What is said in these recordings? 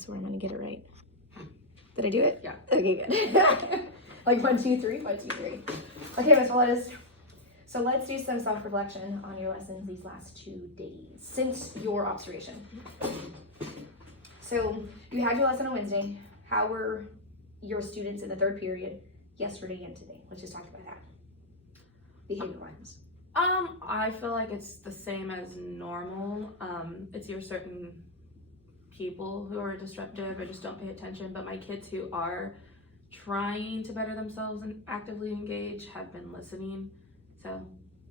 swear I'm gonna get it right. Did I do it? Yeah. Okay, good. Like 1, 2, 3, 1, 2, 3. Okay, Miss Wallace. So let's do some self-reflection on your lessons these last 2 days since your observation. So you had your lesson on Wednesday. How were your students in the third period yesterday and today? Let's just talk about that. Behavior-wise. I feel like it's the same as normal. It's your certain people who are disruptive or just don't pay attention, but my kids who are trying to better themselves and actively engage have been listening. So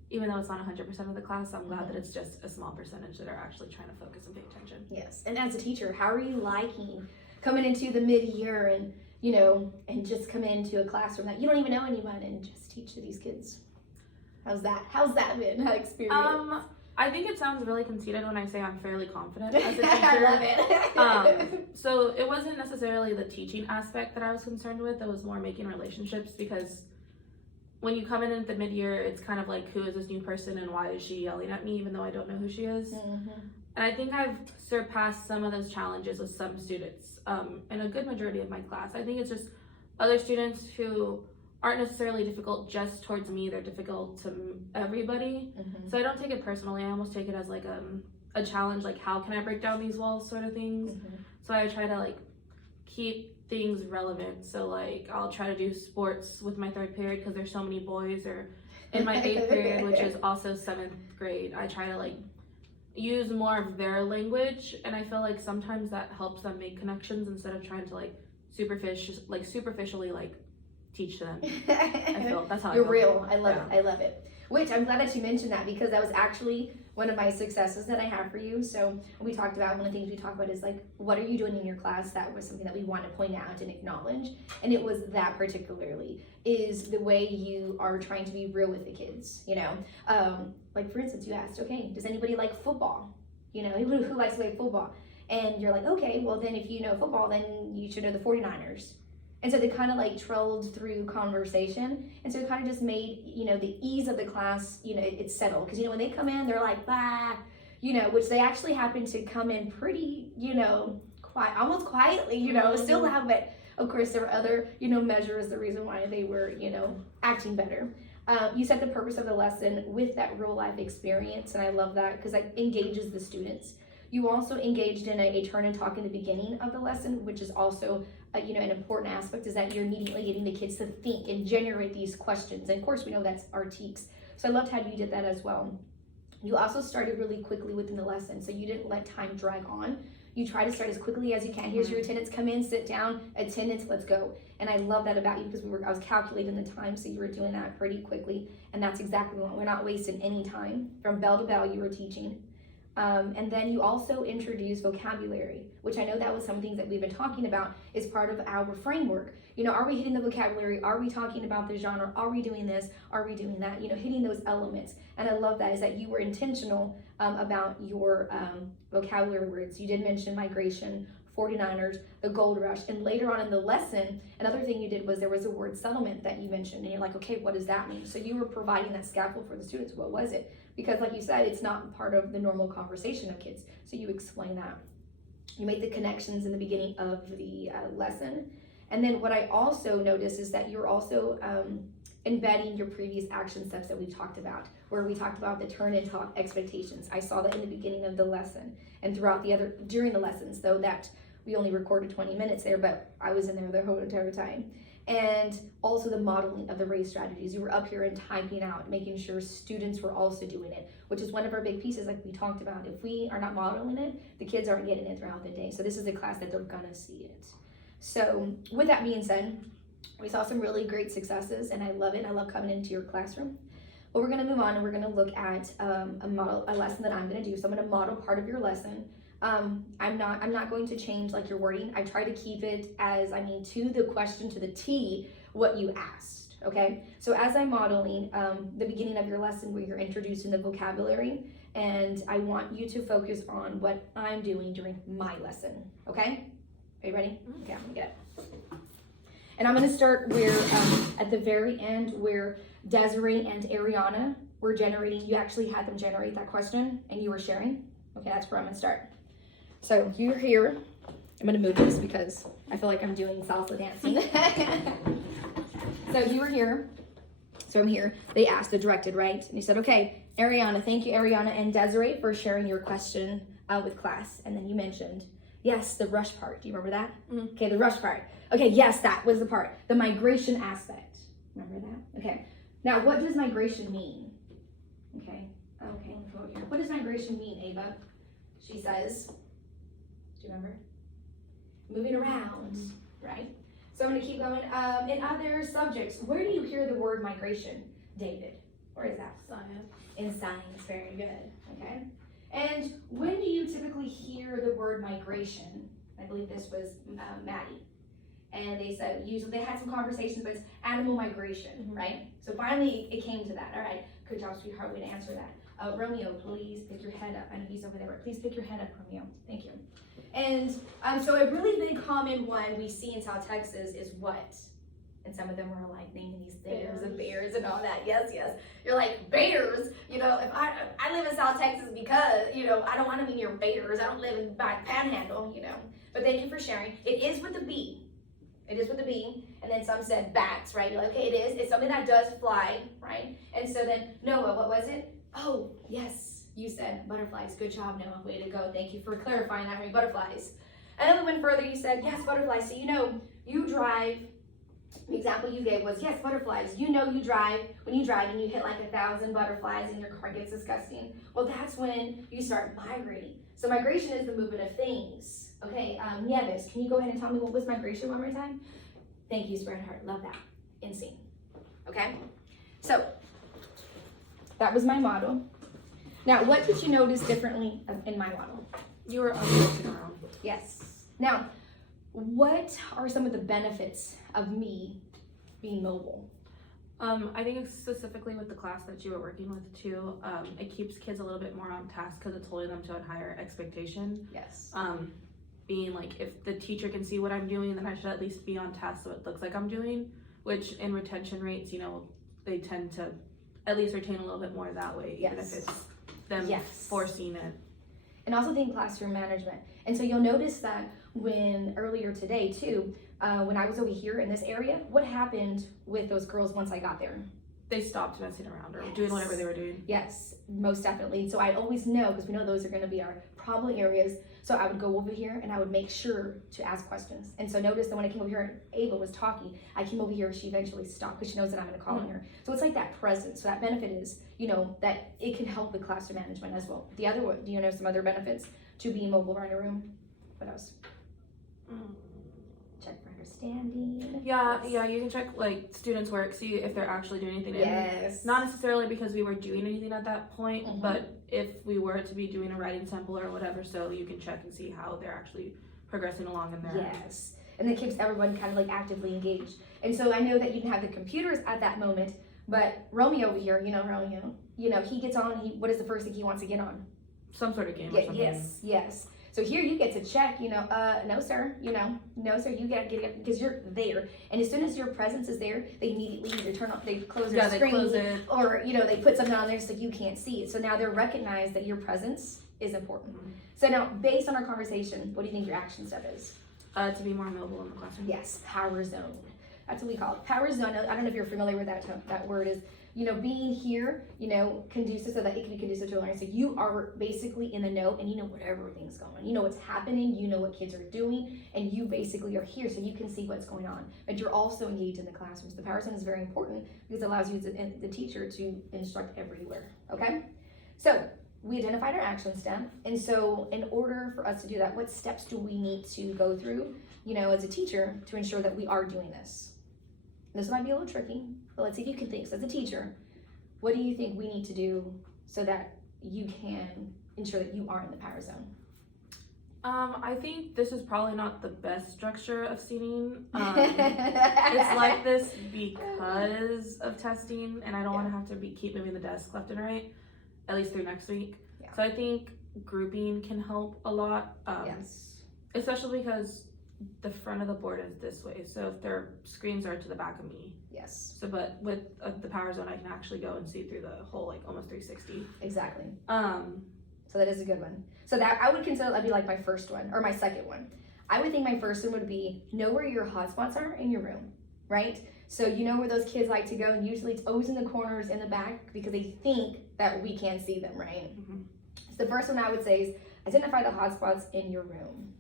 even though it's not 100% of the class, I'm glad that it's just a small percentage that are actually trying to focus and pay attention. Yes, and as a teacher, how are you liking coming into the mid-year and, you know, and just come into a classroom that you don't even know anyone and just teach to these kids? How's that been, that experience? I think it sounds really conceited when I say I'm fairly confident as a teacher. I love it. So it wasn't necessarily the teaching aspect that I was concerned with. It was more making relationships, because when you come in at the mid-year, it's kind of like, who is this new person and why is she yelling at me even though I don't know who she is? Mm-hmm. And I think I've surpassed some of those challenges with some students in a good majority of my class. I think it's just other students who aren't necessarily difficult just towards me, they're difficult to everybody. Mm-hmm. So I don't take it personally. I almost take it as like a challenge, like how can I break down these walls sort of things. Mm-hmm. So I try to like keep things relevant. So like I'll try to do sports with my third period because there's so many boys, or in my 8th period, which is also 7th grade, I try to like use more of their language, and I feel like sometimes that helps them make connections instead of trying to like superficially like teach them. I feel that's how You're I feel. real. I love it. I love it. Which I'm glad that you mentioned that, because that was actually one of my successes that I have for you. So we talked about, one of the things we talked about is like, what are you doing in your class? That was something that we want to point out and acknowledge. And it was that particularly is the way you are trying to be real with the kids, you know? Like for instance, you asked, okay, does anybody like football? You know, who likes to play football? And you're like, okay, well then if you know football, then you should know the 49ers. And so they kind of like trailed through conversation. And so it kind of just made, you know, the ease of the class, you know, it's settled. Because, you know, when they come in, they're like, bah, you know, which they actually happen to come in pretty, you know, quiet, almost quietly, you know, still loud. But of course, there were other, you know, measures, the reason why they were, you know, acting better. You set the purpose of the lesson with that real life experience. And I love that because that engages the students. You also engaged in a turn and talk in the beginning of the lesson, which is also you know, an important aspect is that you're immediately getting the kids to think and generate these questions. And of course, we know that's our TEKS. So I loved how you did that as well. You also started really quickly within the lesson. So you didn't let time drag on. You try to start as quickly as you can. Here's your attendance, come in, sit down, attendance, let's go. And I love that about you because I was calculating the time, so you were doing that pretty quickly. And that's exactly what we're not wasting any time. From bell to bell, you were teaching. And then you also introduced vocabulary, which I know that was some things that we've been talking about is part of our framework. You know, are we hitting the vocabulary? Are we talking about the genre? Are we doing this? Are we doing that? You know, hitting those elements. And I love that is that you were intentional about your vocabulary words. You did mention migration, 49ers, the gold rush, and later on in the lesson, another thing you did was there was a word settlement that you mentioned, and you're like, okay, what does that mean? So you were providing that scaffold for the students. What was it? Because like you said, it's not part of the normal conversation of kids. So you explain that. You made the connections in the beginning of the lesson. And then what I also noticed is that you're also embedding your previous action steps that we've talked about, where we talked about the turn and talk expectations. I saw that in the beginning of the lesson and throughout during the lessons, though that we only recorded 20 minutes there, but I was in there the whole entire time. And also the modeling of the race strategies. You were up here and typing out, making sure students were also doing it, which is one of our big pieces like we talked about. If we are not modeling it, the kids aren't getting it throughout the day. So this is a class that they're gonna see it. So with that being said, we saw some really great successes and I love it. I love coming into your classroom. But we're gonna move on and we're gonna look at a lesson that I'm gonna do. So I'm gonna model part of your lesson. I'm not going to change like your wording. I try to keep it as, to the question, to the T, what you asked, okay? So as I'm modeling the beginning of your lesson where you're introducing the vocabulary, and I want you to focus on what I'm doing during my lesson, okay? Are you ready? Okay, I'm gonna get it. And I'm gonna start where, at the very end, where Desiree and Ariana were generating, you actually had them generate that question and you were sharing. Okay, that's where I'm gonna start. So you're here, I'm gonna move this because I feel like I'm doing salsa dancing. So you were here. So I'm here. They asked, the directed, right? And you said, okay, Ariana, thank you, Ariana and Desiree, for sharing your question with class. And then you mentioned, yes, the rush part. Do you remember that? Mm-hmm. Okay, the rush part. Okay, yes, that was the part. The migration aspect. Remember that? Okay. Now, what does migration mean? Okay. Okay, let's go over here. What does migration mean, Ava? She says, do you remember? Moving around, right? So I'm going to keep going. In other subjects, where do you hear the word migration, David? Where is that? Science. In science. Very good. Okay. And when do you typically hear the word migration? I believe this was Maddie. And they said, usually they had some conversations, but it's animal migration, right? So finally it came to that. All right. Good job, sweetheart. Way to answer that. Romeo, please pick your head up. I know he's over there, but please pick your head up, Romeo. Thank you. And so a really big common one we see in South Texas is what? And some of them were like naming these things and bears and all that. Yes, yes. You're like, bears? You know, if I live in South Texas because, you know, I don't want to be near bears. I don't live in back Panhandle, you know. But thank you for sharing. It is with a B. It is with a B. And then some said bats, right? You're like, okay, it is. It's something that does fly, right? And so then, Noah, what was it? Oh, yes. You said butterflies. Good job, Noah. Way to go. Thank you for clarifying that for me. Butterflies. And then we went further. You said, yes, butterflies. So, you know, you drive. The example you gave was, yes, butterflies. You know you drive. When you drive and you hit like 1,000 butterflies and your car gets disgusting. Well, that's when you start migrating. So migration is the movement of things. Okay, Nieves, can you go ahead and tell me what was migration one more time? Thank you, Spreadheart. Love that. Insane. Okay? So, that was my model. Now, what did you notice differently in my model? You were walking around. Yes. Now, what are some of the benefits of me being mobile? I think specifically with the class that you were working with too, it keeps kids a little bit more on task because it's holding them to a higher expectation. Yes. Being like, if the teacher can see what I'm doing, then I should at least be on task so it looks like I'm doing, which in retention rates, you know, they tend to at least retain a little bit more that way, even if it's them forcing it. And also think classroom management. And so you'll notice that when earlier today too, when I was over here in this area, what happened with those girls once I got there? They stopped messing around or doing whatever they were doing. Yes, most definitely. So I always know, because we know those are going to be our problem areas. So I would go over here and I would make sure to ask questions. And so notice that when I came over here and Ava was talking, I came over here, she eventually stopped because she knows that I'm going to call on her. So it's like that presence. So that benefit is, you know, that it can help with classroom management as well. The other one, do you know some other benefits to being mobile around your room? What else? Check for understanding. Yeah, you can check like students' work, see if they're actually doing anything. Yes. Not necessarily because we were doing anything at that point, but if we were to be doing a writing sample or whatever, so you can check and see how they're actually progressing along in there. Yes. And it keeps everyone kind of like actively engaged. And so I know that you didn't have the computers at that moment, but Romeo over here, you know Romeo, you know, he gets on, what is the first thing he wants to get on? Some sort of game or something. Yes. So here you get to check, you know, no sir, you know, no sir, you get it because you're there. And as soon as your presence is there, they immediately either turn off, they close their screen, close it. or, you know, they put something on there so you can't see it. So now they're recognized that your presence is important. So now, based on our conversation, what do you think your action step is? To be more mobile in the classroom. Yes, power zone. That's what we call it. Power zone, I don't know if you're familiar with that word is, you know, being here, you know, conducive so that it can be conducive to learning. So you are basically in the know and you know what everything's going on. You know what's happening, you know what kids are doing, and you basically are here so you can see what's going on. But you're also engaged in the classrooms. The power zone is very important because it allows you, the teacher, to instruct everywhere, okay? So we identified our action step. And so in order for us to do that, what steps do we need to go through, you know, as a teacher to ensure that we are doing this? This might be a little tricky, but let's see if you can think. So as a teacher, what do you think we need to do so that you can ensure that you are in the power zone? I think this is probably not the best structure of seating. It's like this because of testing, and I don't want to have to keep moving the desk left and right, at least through next week. Yeah. So I think grouping can help a lot, especially because the front of the board is this way, so if their screens are to the back of me. Yes. So, but with the power zone, I can actually go and see through the whole, like, almost 360. Exactly. So that is a good one. So that I would consider that'd be like my first one or my second one. I would think my first one would be know where your hotspots are in your room, right? So you know where those kids like to go, and usually it's always in the corners in the back because they think that we can't see them, right? Mhm. So the first one I would say is identify the hotspots in your room.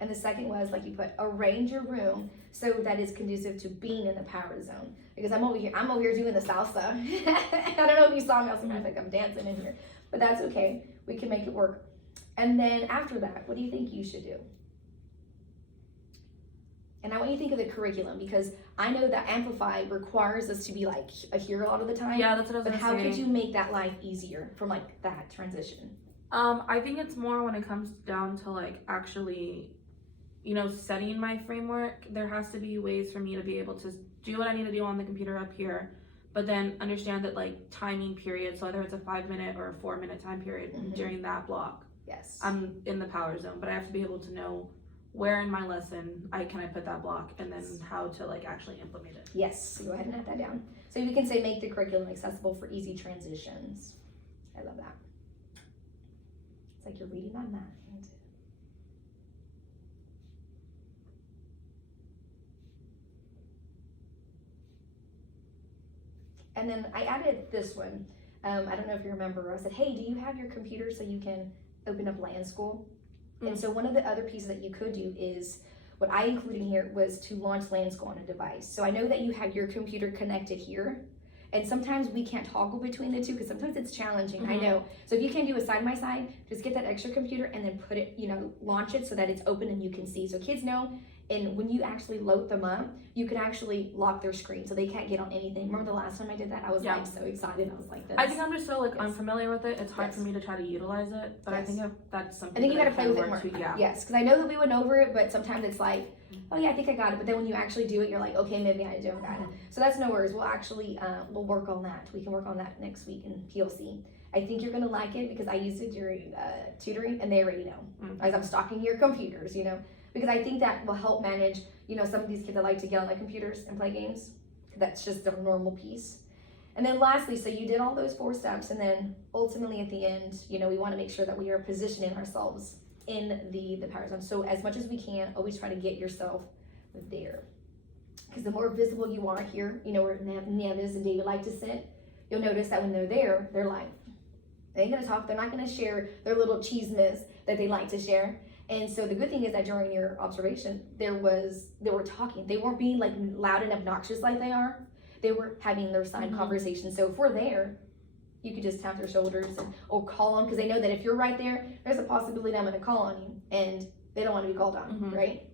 And the second was, like you put, arrange your room so that it's conducive to being in the power zone. Because I'm over here doing the salsa. I don't know if you saw me, I was like I'm dancing in here. But that's okay. We can make it work. And then after that, what do you think you should do? And I want you to think of the curriculum, because I know that Amplify requires us to be like here a lot of the time. Yeah, that's what I was But gonna how say. could you make that life easier from like that transition? I think it's more when it comes down to like actually, setting my framework. There has to be ways for me to be able to do what I need to do on the computer up here, but then understand that like timing periods, so whether it's a 5-minute or a 4-minute time period Mhm. during that block, Yes. I'm in the power zone, but I have to be able to know where in my lesson I put that block, and then how to like actually implement it. Yes, so go ahead and add that down. So we can say make the curriculum accessible for easy transitions. I love that. It's like you're reading my mind. And then I added this one. I don't know if you remember. I said, hey, do you have your computer so you can open up Land School? And so one of the other pieces that you could do is, what I included here was to launch Land School on a device. So I know that you have your computer connected here, and sometimes we can't toggle between the two because sometimes it's challenging. I Mhm. know. So if you can do a side by side, just get that extra computer and then put it, launch it so that it's open and you can see. So kids know, and when you actually load them up, you can actually lock their screen so they can't get on anything. Remember the last time I did that? I was Yeah. like so excited. I was like this. I think I'm just so Yes. unfamiliar with it. It's hard Yes. for me to try to utilize it, but I Yes. think that's something. I think you that got to play with it can more. work too, yeah. Yes, because I know that we went over it, but sometimes it's like, oh yeah, I think I got it. But then when you actually do it, you're like, okay, maybe I don't got it. So that's no worries. We'll actually we'll work on that. We can work on that next week in PLC. I think you're gonna like it because I used it during tutoring, and they already know as I'm stalking your computers. Because I think that will help manage. Some of these kids that like to get on their computers and play games. That's just their normal piece. And then lastly, so you did all those 4 steps, and then ultimately at the end, we want to make sure that we are positioning ourselves in the power zone. So as much as we can, always try to get yourself there. Because the more visible you are here, where Nevis and David like to sit, you'll notice that when they're there, they're like, they ain't gonna talk, they're not gonna share their little chismes that they like to share. And so the good thing is that during your observation, they were talking. They weren't being like loud and obnoxious like they are. They were having their side conversation. So if we're there, you could just tap their shoulders or call them, because they know that if you're right there, there's a possibility that I'm gonna call on you, and they don't want to be called on, right?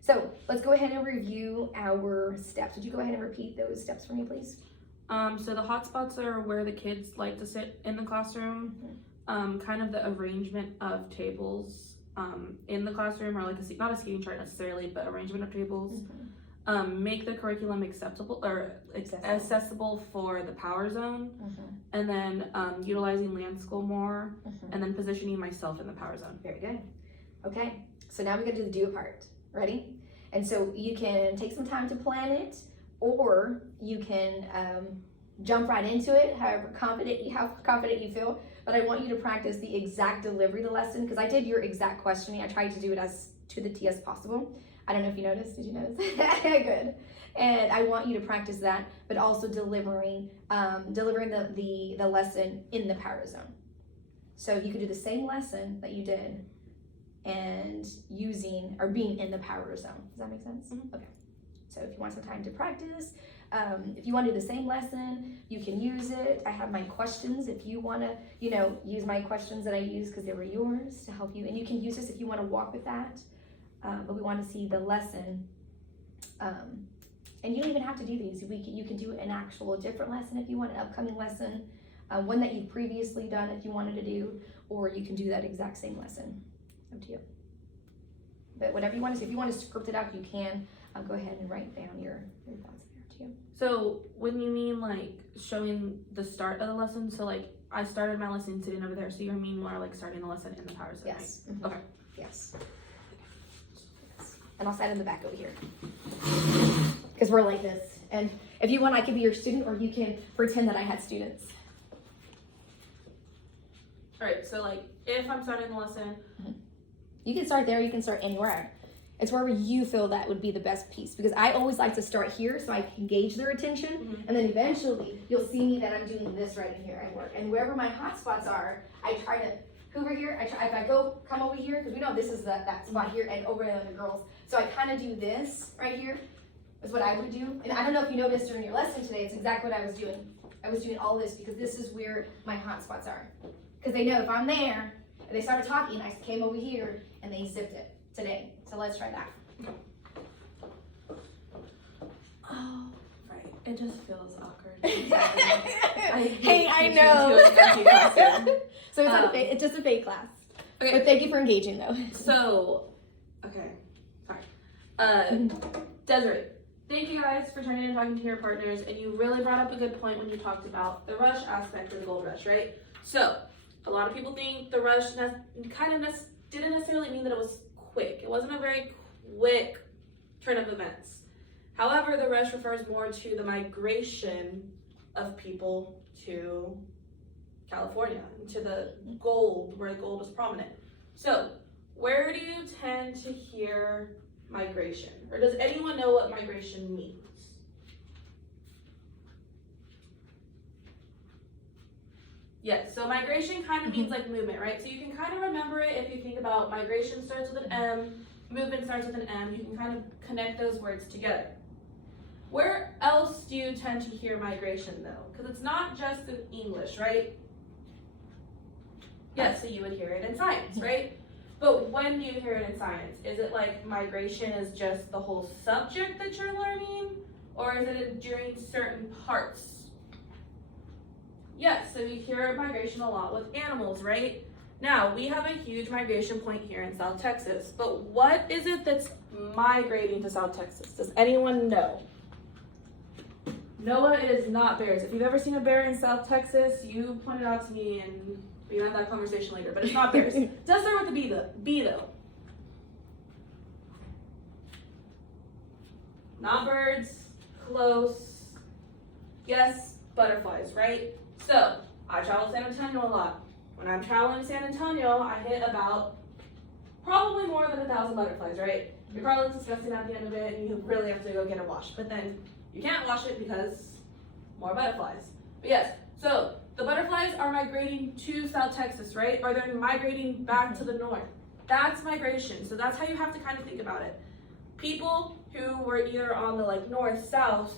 So let's go ahead and review our steps. Would you go ahead and repeat those steps for me, please? So the hotspots are where the kids like to sit in the classroom, kind of the arrangement of tables in the classroom, or like not a seating chart necessarily, but arrangement of tables. Make the curriculum acceptable or accessible for the power zone, and then utilizing Land School more, and then positioning myself in the power zone. Very good. Okay, so now we're gonna do the do it part. Ready? And so you can take some time to plan it, or you can jump right into it, how confident you feel. But I want you to practice the exact delivery of the lesson, because I did your exact questioning. I tried to do it as to the T as possible. I don't know if you noticed. Did you notice? Good. And I want you to practice that, but also delivering the lesson in the power zone. So you could do the same lesson that you did and using or being in the power zone. Does that make sense? Okay. So if you want some time to practice, if you want to do the same lesson, you can use it. I have my questions if you want to, use my questions that I use because they were yours to help you. And you can use this if you want to walk with that. But we want to see the lesson. And you don't even have to do these. You can do an actual different lesson if you want, an upcoming lesson, one that you've previously done if you wanted to do, or you can do that exact same lesson. Up to you. But whatever you want to do, if you want to script it out, you can. Go ahead and write down your thoughts there too. So when you mean like showing the start of the lesson, so like I started my lesson sitting over there, so you mean more like starting the lesson in the power zone? Yes. Right? Okay. Yes. And I'll set in the back over here, because we're like this. And if you want, I can be your student, or you can pretend that I had students. All right. So like if I'm starting the lesson. You can start there, you can start anywhere. It's wherever you feel that would be the best piece, because I always like to start here so I can gauge their attention, and then eventually you'll see me that I'm doing this right in here at work. And wherever my hot spots are, I try to hoover here. If I come over here, because we know this is that spot here, and over the girls. So I kind of do this right here, is what I would do. And I don't know if you noticed during your lesson today, it's exactly what I was doing. I was doing all this because this is where my hot spots are. Because they know if I'm there, and they started talking, I came over here, and they zipped it today. So let's try that. Oh, right. It just feels awkward. I know. So it's not it's just a fake class. Okay. But thank you for engaging, though. So, okay. Sorry. Desiree, thank you guys for turning and talking to your partners. And you really brought up a good point when you talked about the rush aspect of the gold rush, right? So, a lot of people think the rush didn't necessarily mean that it was quick. It wasn't a very quick turn of events. However, the rush refers more to the migration of people to California, to the gold, where gold is prominent. So, where do you tend to hear migration? Or does anyone know what migration means? Yes, so migration kind of means like movement, right? So you can kind of remember it if you think about migration starts with an M, movement starts with an M. You can kind of connect those words together. Where else do you tend to hear migration though? Because it's not just in English, right? Yes, so you would hear it in science, right? But when do you hear it in science? Is it like migration is just the whole subject that you're learning? Or is it during certain parts? Yes, so we hear migration a lot with animals, right? Now, we have a huge migration point here in South Texas, but what is it that's migrating to South Texas? Does anyone know? Noah, it is not bears. If you've ever seen a bear in South Texas, you point it out to me and we can have that conversation later, but it's not bears. It does start with a B though. Not birds, close. Yes, butterflies, right? So, I travel to San Antonio a lot. When I'm traveling to San Antonio, I hit about probably more than 1,000 butterflies, right? Your car looks disgusting at the end of it and you really have to go get it washed. But then you can't wash it because more butterflies. But yes, so the butterflies are migrating to South Texas, right? Or they're migrating back to the north. That's migration. So that's how you have to kind of think about it. People who were either on the like north, south,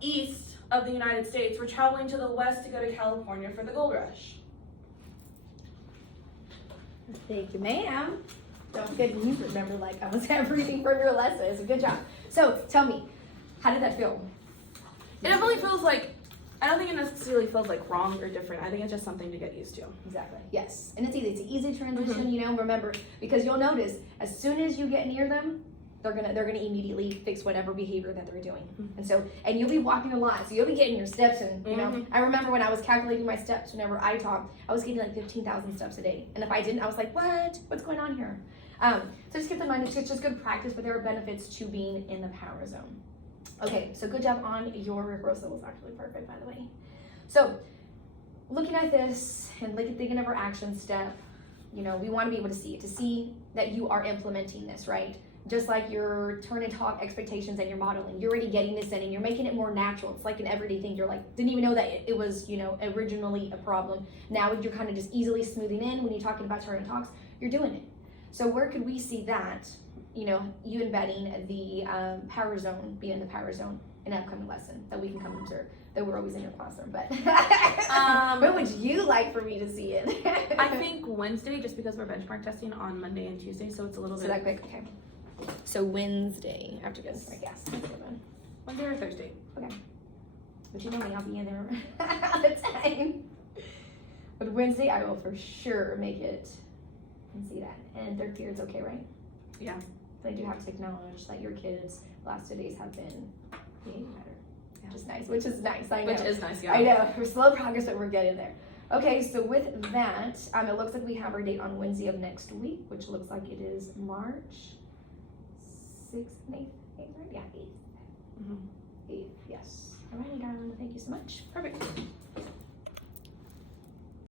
east of the United States were traveling to the west to go to California for the gold rush. Thank you, ma'am. Don't forget you remember like almost everything from your lessons. Good job. So tell me, how did that feel? It really feels like, I don't think it necessarily feels like wrong or different. I think it's just something to get used to. Exactly. Yes. And it's an easy transition, you know, remember, because you'll notice as soon as you get near them, they're gonna immediately fix whatever behavior that they're doing. And so, and you'll be walking a lot, so you'll be getting your steps in, you know. I remember when I was calculating my steps whenever I taught, I was getting like 15,000 steps a day. And if I didn't, I was like, what's going on here? So just keep in mind, it's just good practice, but there are benefits to being in the power zone. Okay, so good job on your rehearsal. Was actually perfect, by the way. So looking at this and thinking of our action step, you know, we want to be able to see that you are implementing this, right? Just like your turn and talk expectations and your modeling, you're already getting this in and you're making it more natural. It's like an everyday thing. You're like, didn't even know that it was, you know, originally a problem. Now you're kind of just easily smoothing in when you're talking about turn and talks, you're doing it. So where could we see that, you know, you embedding the power zone, being in the power zone in an upcoming lesson that we can come observe? Though we're always in your classroom, but where would you like for me to see it? I think Wednesday, just because we're benchmark testing on Monday and Tuesday, so it's a little bit. So that quick, okay. So Wednesday, after this, I guess. Wednesday or Thursday. Okay. But you know me, I'll be in there all the time. But Wednesday, I will for sure make it and see that. And third period's okay, right? Yeah. But I do have to acknowledge that your kids' last 2 days have been behaving better. Yeah. Which is nice, I know. Which is nice, yeah. I know, we're slow progress, but we're getting there. Okay, so with that, it looks like we have our date on Wednesday of next week, which looks like it is March 6th and 8th, right? Yeah, 8th. 8th, yes. All right, darling, thank you so much. Perfect.